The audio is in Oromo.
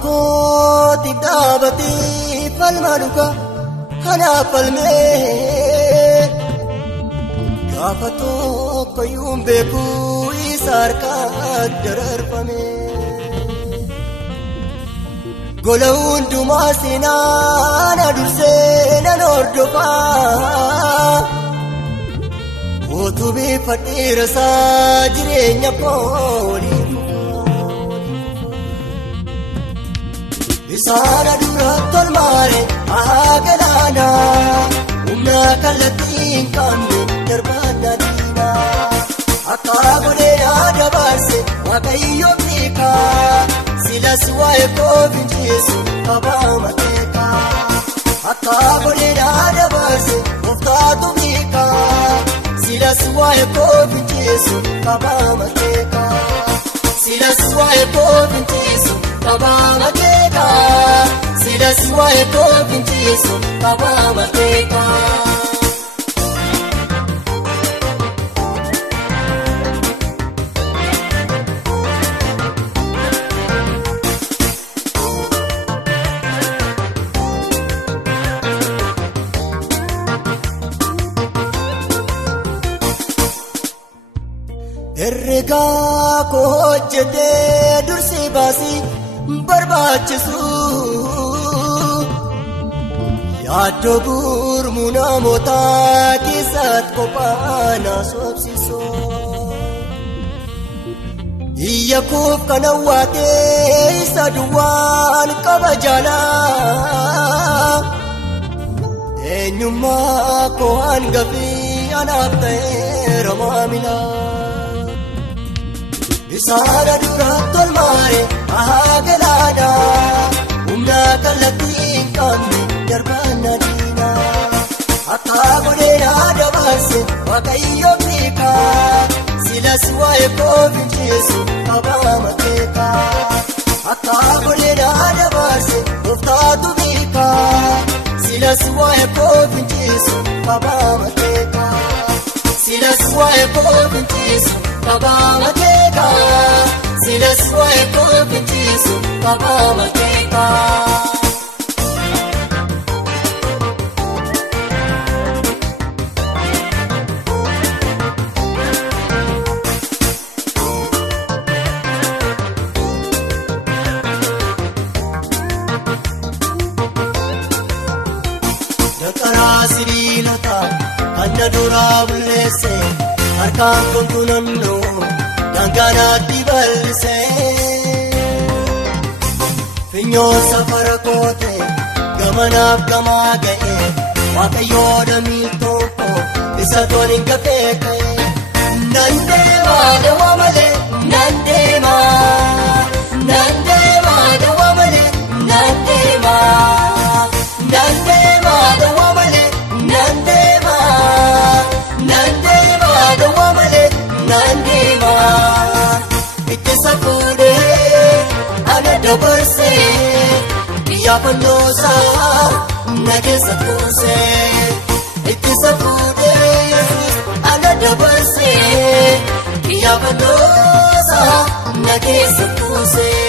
Waa'ee dhaabatee falma dhuga ana falmee gaafa tokko yuun beeku isa harkaa dararfame gola hundumaa seenaan adursee nan hordofaa utubee fadheera isaa jireenya koolii Isana dura tolmare agalana umna kalatin kamne darbana dina akagone adabase wakaiyo mika sila suwae ko binjesu kabamateka akagone adabase muftatu mika sila suwae ko binjesu kabamateka sila suwae ko binjesu kabamateka sila suwae ko binjesu kabamateka Erga ko hojjete dursi baasi barbaachisu yaaddo gurmuu namoota keessatti qophaa'an asoobsisu iyya koof kan hawwaatee isa duwwaan qaba jaalaa eenyummaa koo hangafii anaaf ta'eera maamilaa Isana dura tolmare agalana umna kalatin kamne darbana dina akagone adabase wakaiyo mika sila suwae ko binjesu kabamateka akagone adabase muftatu mika sila suwae ko binjesu kabamateka sila suwae ko binjesu kabamateka sila suwae ko binjesu kabamateka Dakara sibilata kanna dura bulese harkaan kontunanno Nanganaatti bal'isee finyoo safara koote gamanaaf gamaa ga'ee waaqayyoo damii tokko isa toliin gafee ka'ee nan deemaa dawaa malee nan deemaa dawaa malee nan deemaa dawaa malee nan deemaa dawaa malee nan deemaa itti safuudhee ana dabarsee biyya fannoosaa na keessa tuusee itti safuudhee ana dabarsee biyya fannoosaa na keessa tuusee.